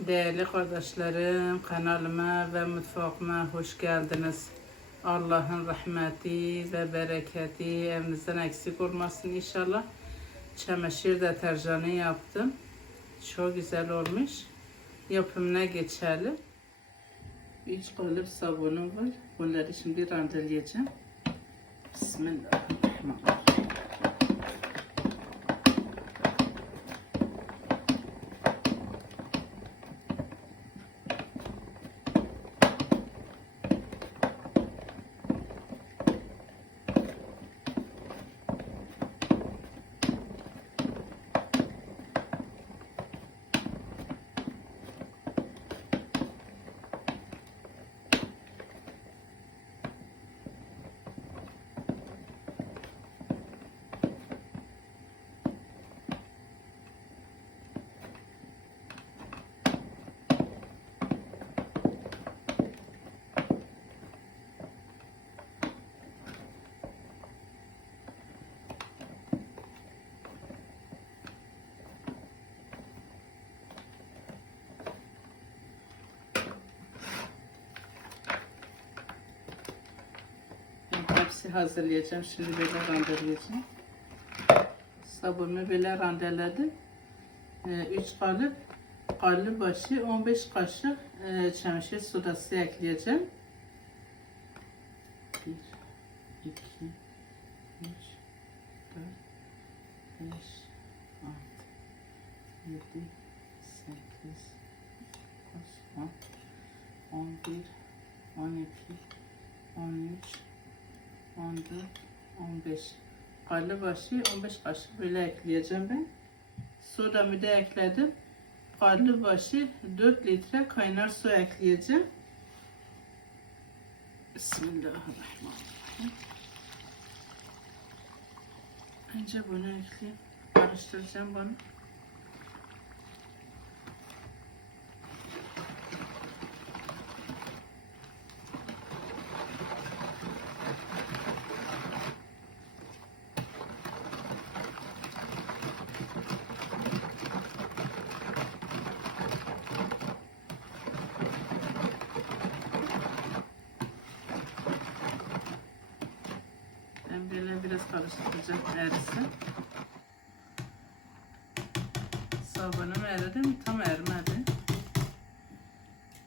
Değerli kardeşlerim, kanalıma ve mutfağıma hoş geldiniz. Allah'ın rahmeti ve bereketi evinizden eksik olmasın inşallah. Çamaşır deterjanı yaptım. Çok güzel olmuş. Yapımına geçelim. Üç kalıp sabunum var. Bunları şimdi rendeleyeceğim. Bismillahirrahmanirrahim. Ben hepsi hazırlayacağım. Şimdi böyle rendeleyeceğim. Sabunumu böyle rendeledim. 3 kalıp kalıp başı 15 kaşık e, çamaşır sodası ekleyeceğim. 1 2 3 4 5 6 7 8 10 11 12 13 14, 15. Karlı başı 15 kaşık böyle ekleyeceğim ben. Sodamı da ekledim. Karlı başı 4 litre kaynar su ekleyeceğim. Bismillahirrahmanirrahim. Önce bunu ekleyeyim. Karıştıracağım bunu. Ben böyle biraz karıştıracağım erisin. Sabunum eridi tam ermedi.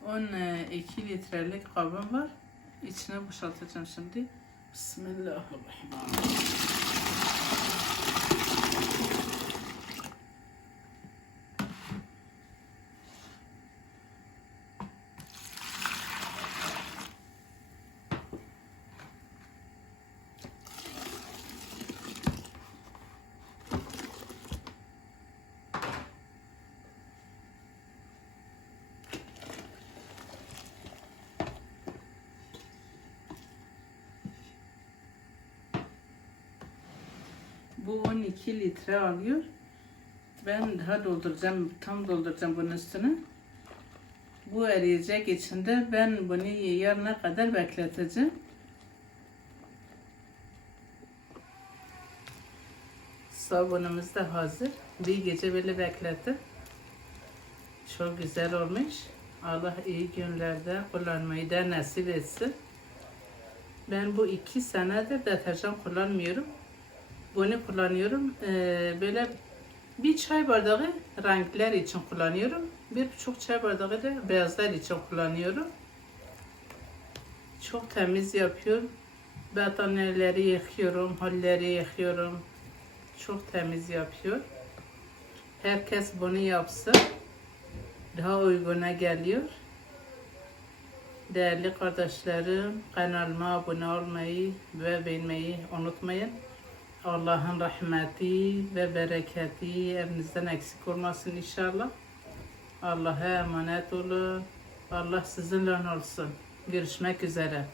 12 litrelik kabım var. İçine boşaltacağım şimdi. Bismillahirrahmanirrahim. Bu 12 litre alıyor. Ben daha dolduracağım, tam dolduracağım bunun üstüne. Bu eriyecek içinde. Ben bunu yarına kadar bekleteceğim. Sabunumuz da hazır. Bir gece böyle bekletti. Çok güzel olmuş. Allah iyi günlerde kullanmayı da nasip etsin. Ben bu iki senedir deterjan kullanmıyorum. Bunu kullanıyorum. Ee, böyle bir çay bardağı renkler için kullanıyorum. Bir buçuk çay bardağı da beyazlar için kullanıyorum. Çok temiz yapıyor. Battaniyeleri yıkıyorum, halleri yıkıyorum. Çok temiz yapıyor. Herkes bunu yapsın. Daha uyguna geliyor. Değerli kardeşlerim, kanalıma abone olmayı ve beğenmeyi unutmayın. Allah'ın rahmeti ve bereketi evinizden eksik olmasın inşallah. Allah'a emanet olun. Allah sizinle olsun. Görüşmek üzere.